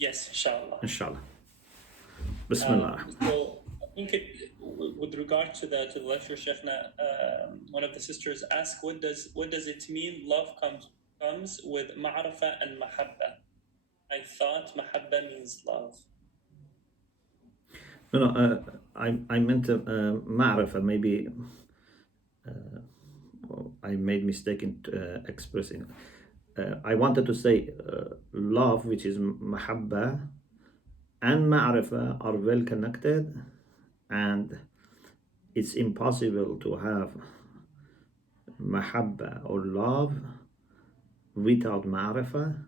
Yes, inshallah. Inshallah. Bismillah. So I think with regard to the lecture, Sheikhna, one of the sisters asked, what does it mean? Love comes with ma'rafa and mahabba. I thought mahabba means love. No, no, I meant ma'rifa. Maybe I made mistake in expressing. I wanted to say love, which is mahabba, and ma'rifa are well connected, and it's impossible to have mahabba or love without ma'rifa,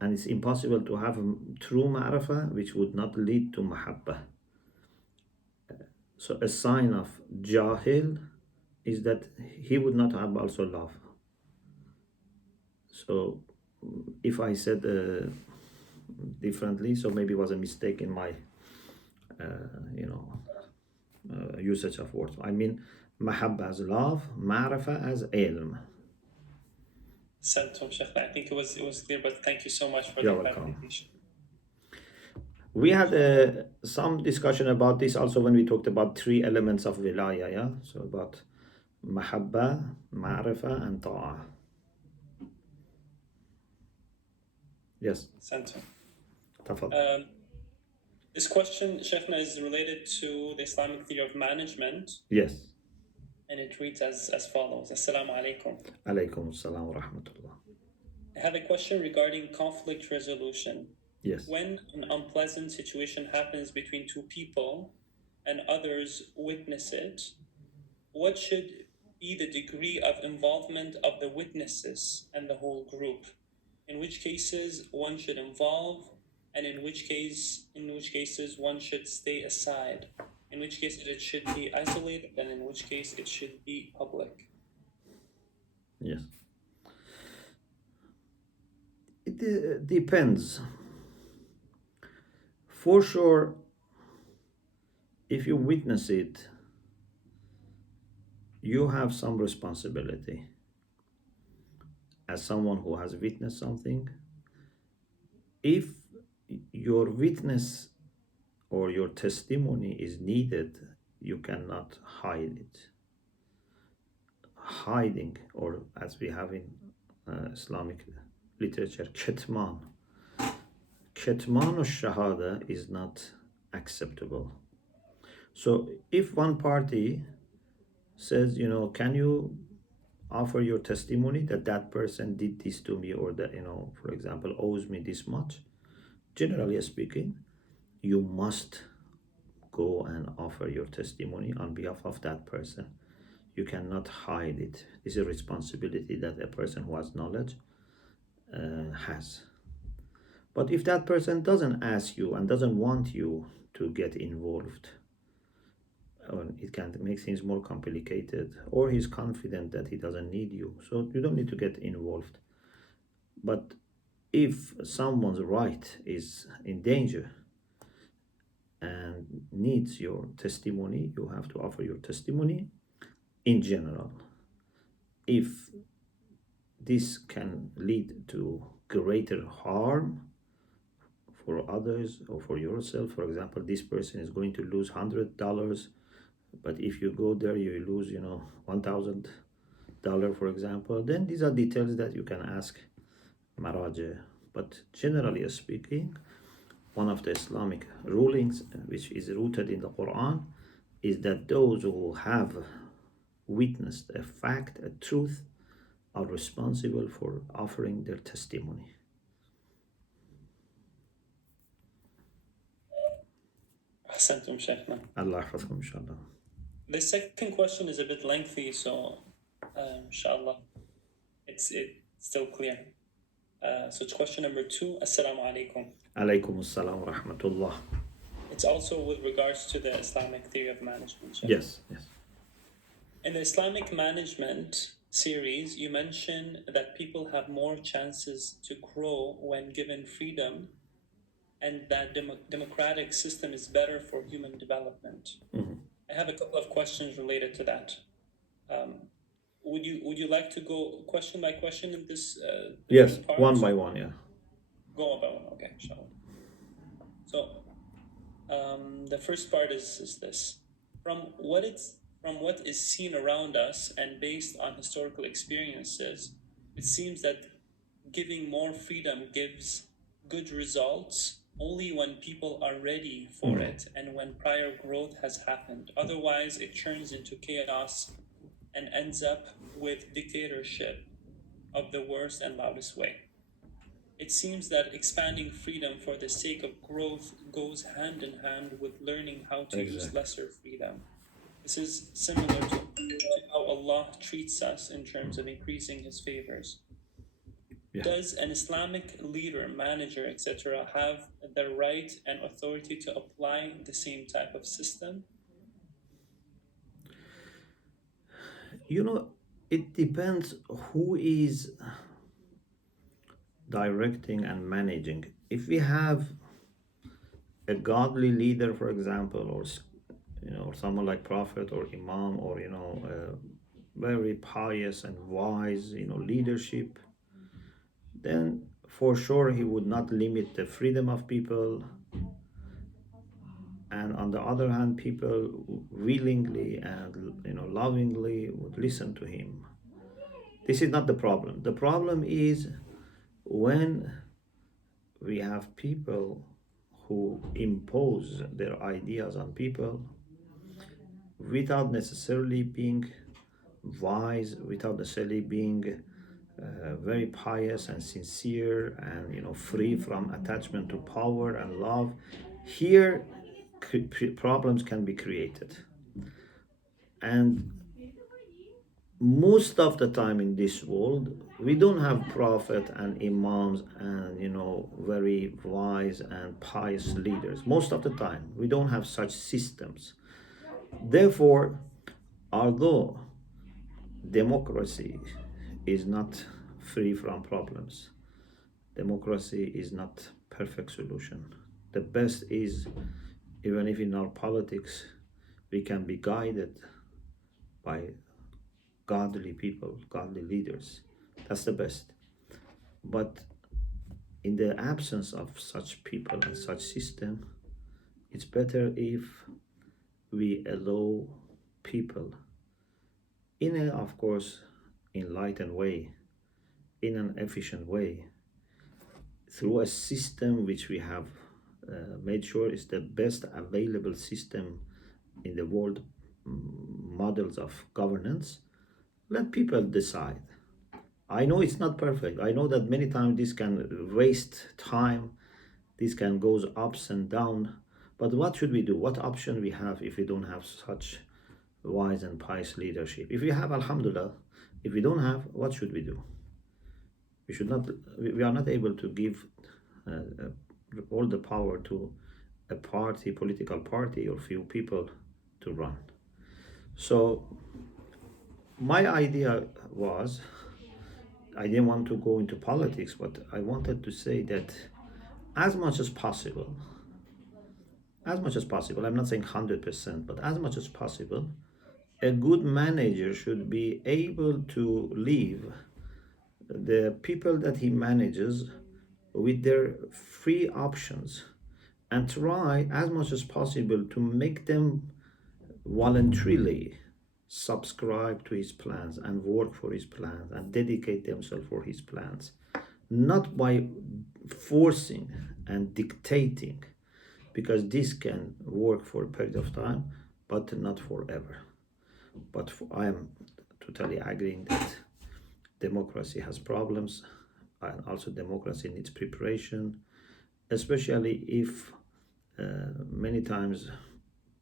and it's impossible to have true ma'rifa which would not lead to mahabba. So a sign of jahil is that he would not have also love. So if I said differently, so maybe it was a mistake in my usage of words. I mean mahabba as love, ma'rifa as ilm. Santum, Sheikhna. I think it was clear, but thank you so much for You're the welcome. clarification. We had some discussion about this also when we talked about three elements of wilaya, yeah? So about mahabba, ma'rifa, and ta'ah. Yes, Santum. tafadhal. This question, Sheikhna, is related to the Islamic theory of management, Yes. and it reads as follows. Assalamu alaikum. Alaykum assalam wa rahmatullah. I have a question regarding conflict resolution. Yes. When an unpleasant situation happens between two people and others witness it, what should be the degree of involvement of the witnesses and the whole group? In which cases one should involve, and in which cases one should stay aside? In which cases it should be isolated, and in which case it should be public? Yes. It depends. For sure, if you witness it, you have some responsibility. As someone who has witnessed something, if your witness or your testimony is needed, you cannot hide it. Hiding, or as we have in Islamic literature, ketman. Ketman or shahada is not acceptable. So if one party says, can you offer your testimony that that person did this to me, or that, for example, owes me this much, generally speaking, you must go and offer your testimony on behalf of that person. You cannot hide it. This is a responsibility that a person who has knowledge has. But if that person doesn't ask you and doesn't want you to get involved, it can make things more complicated, or he's confident that he doesn't need you, so you don't need to get involved. But if someone's right is in danger and needs your testimony, you have to offer your testimony in general. If this can lead to greater harm for others or for yourself, for example, this person is going to lose $100, but if you go there you lose $1,000, for example, then these are details that you can ask maraja. But generally speaking, one of the Islamic rulings which is rooted in the Quran is that those who have witnessed a fact, a truth, are responsible for offering their testimony. Ahsantum, Sheikhna. Allah yahfazkum, inshallah. The second question is a bit lengthy, so inshallah, it's still clear. So it's question number 2. Assalamu alaikum. Alaykum assalam wa rahmatullah. It's also with regards to the Islamic theory of management. Sheikh. Yes. In the Islamic management series, you mention that people have more chances to grow when given freedom, and that democratic system is better for human development. Mm-hmm. I have a couple of questions related to that. Would you like to go question by question in this? Yes, part? one by one, yeah. Go on by one. Okay, inshallah. So the first part is this: from what is seen around us and based on historical experiences, it seems that giving more freedom gives good results only when people are ready for it and when prior growth has happened. Otherwise, it turns into chaos and ends up with dictatorship of the worst and loudest way. It seems that expanding freedom for the sake of growth goes hand in hand with learning how to use Exactly. lesser freedom. This is similar to how Allah treats us in terms of increasing His favors. Yeah. Does an Islamic leader, manager, etc., have the right and authority to apply the same type of system? You know, it depends who is directing and managing. If we have a godly leader, for example, or or someone like prophet or imam, or very pious and wise, leadership, then for sure he would not limit the freedom of people. And on the other hand, people willingly and lovingly would listen to him. This is not the problem. The problem is when we have people who impose their ideas on people without necessarily being wise, without necessarily being very pious and sincere, and free from attachment to power and love. Here problems can be created. And most of the time in this world, we don't have prophet and imams and very wise and pious leaders. Most of the time we don't have such systems. Therefore, although democracy is not free from problems, democracy is not perfect solution. The best is, even if in our politics we can be guided by godly people, godly leaders, that's the best. But in the absence of such people and such system, it's better if we allow people in a, of course, enlightened way, in an efficient way, through a system which we have made sure is the best available system in the world, models of governance. Let people decide. I know it's not perfect. I know that many times this can waste time, this can goes ups and down. But what should we do? What option we have if we don't have such wise and pious leadership? If we have, Alhamdulillah. If we don't have, what should we do? We should not. We are not able to give all the power to a party, political party, or few people to run. So my idea was, I didn't want to go into politics, but I wanted to say that as much as possible, I'm not saying 100%, but as much as possible, a good manager should be able to leave the people that he manages with their free options and try as much as possible to make them voluntarily subscribe to his plans and work for his plans and dedicate themselves for his plans, not by forcing and dictating, because this can work for a period of time but not forever. But I am totally agreeing that democracy has problems, and also democracy needs preparation, especially if many times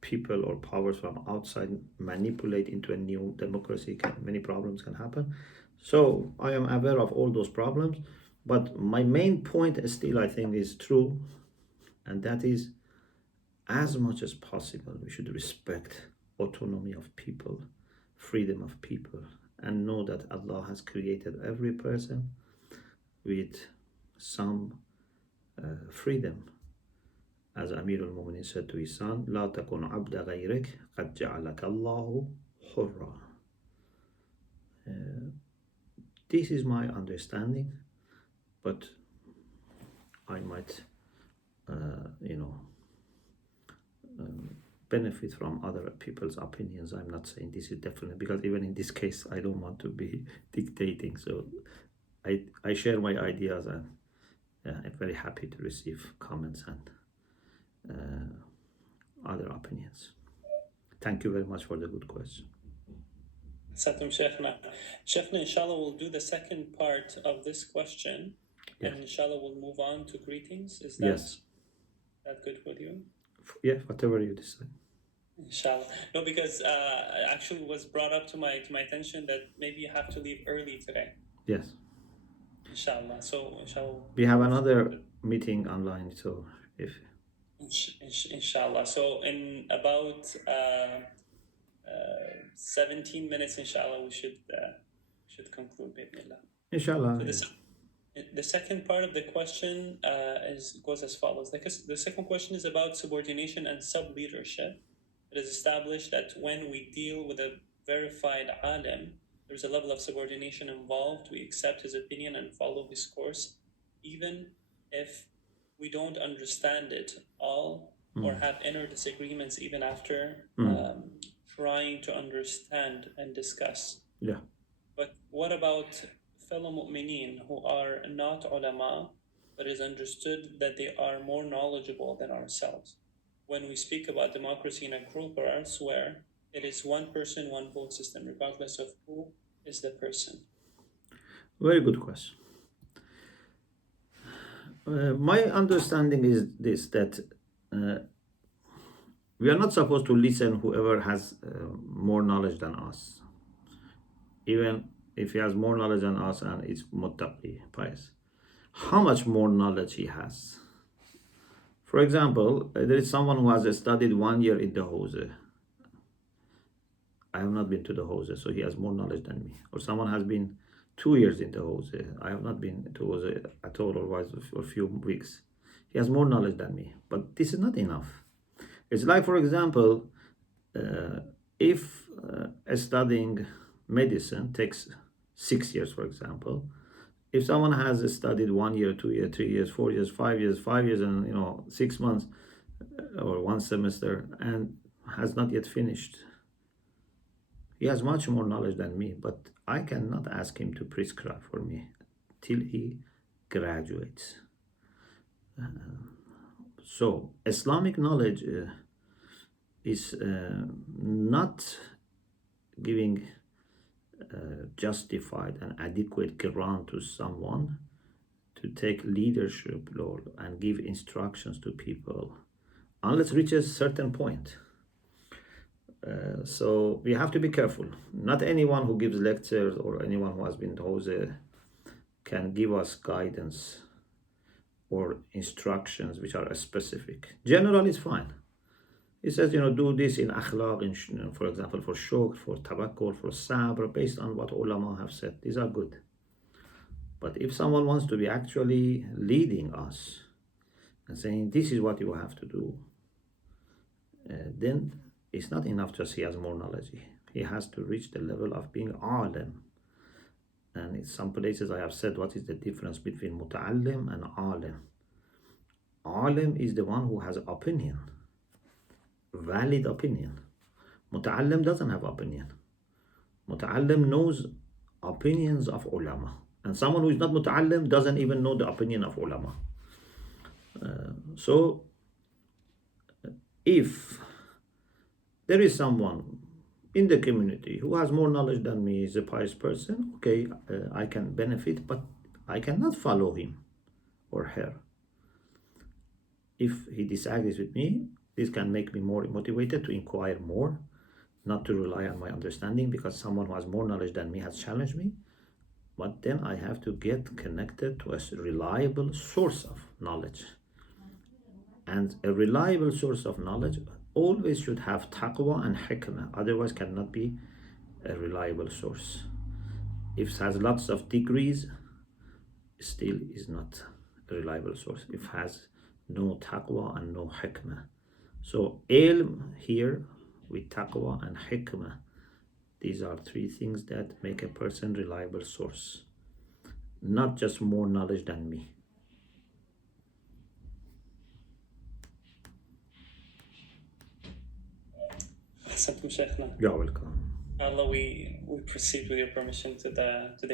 people or powers from outside manipulate into a new democracy. Many problems can happen. So I am aware of all those problems, but my main point still, I think, is true, and that is, as much as possible we should respect autonomy of people, freedom of people, and know that Allah has created every person with some freedom. As Amir al-Mu'minin said to his son, لا تكن عبد غيرك قد جعلك الله حرا. This is my understanding, but I might benefit from other people's opinions. I'm not saying this is definitely, because even in this case, I don't want to be dictating. So I share my ideas, and I'm very happy to receive comments and other opinions. Thank you very much for the good question. Satum Sheikhna. Sheikhna, inshallah, we'll do the second part of this question. Yes. And inshallah, we'll move on to greetings. Is Yes. that good with you? Yeah, whatever you decide. Inshallah. No, because actually was brought up to my attention that maybe you have to leave early today. Yes. Inshallah. So inshallah. We have another meeting online, so if Inshallah. So in about 17 minutes, inshallah, we should conclude. inshallah. So the second part of the question goes as follows. The second question is about subordination and sub-leadership. It is established that when we deal with a verified alim, there's a level of subordination involved. We accept his opinion and follow his course, even if we don't understand it all or have inner disagreements even after trying to understand and discuss. Yeah. But what about fellow mu'mineen who are not ulama, but it is understood that they are more knowledgeable than ourselves? When we speak about democracy in a group or elsewhere, it is one person, one vote system, regardless of who is the person. Very good question. My understanding is this, that we are not supposed to listen whoever has more knowledge than us, even if he has more knowledge than us and it's muttaqi, pious. How much more knowledge he has? For example, there is someone who has studied 1 year in the Hose. I have not been to the Hose, so he has more knowledge than me. Or someone has been 2 years in the Hose. I have not been to Hose at all, or for a few weeks. He has more knowledge than me, but this is not enough. It's like, for example, if studying medicine takes 6 years, for example, if someone has studied 1 year, 2 years, 3 years, 4 years, 5 years, and 6 months or one semester, and has not yet finished, he has much more knowledge than me, but I cannot ask him to prescribe for me till he graduates. So Islamic knowledge is not giving justified and adequate ground to someone to take leadership role and give instructions to people unless it reaches a certain point. So we have to be careful. Not anyone who gives lectures or anyone who has been told can give us guidance or instructions which are specific. General is fine. He says, do this in akhlaq, for example, for shukr, for tawakkul, for sabr, based on what ulama have said. These are good. But if someone wants to be actually leading us and saying, this is what you have to do, then it's not enough just he has more knowledge. He has to reach the level of being alim. And in some places I have said, what is the difference between muta'allim and alim? Alim is the one who has opinion. Valid opinion. Muta'allim doesn't have opinion. Muta'allim knows opinions of ulama. And someone who is not muta'allim doesn't even know the opinion of ulama. So, if there is someone in the community who has more knowledge than me, is a pious person, okay, I can benefit, but I cannot follow him or her. If he disagrees with me, this can make me more motivated to inquire more, not to rely on my understanding because someone who has more knowledge than me has challenged me. But then I have to get connected to a reliable source of knowledge. And a reliable source of knowledge always should have taqwa and hikmah, otherwise cannot be a reliable source. If it has lots of degrees, still is not a reliable source. If it has no taqwa and no hikmah. So ilm here with taqwa and hikmah, these are three things that make a person reliable source. Not just more knowledge than me. أحسنتم شيخنا. You're welcome. Allah, we proceed with your permission to the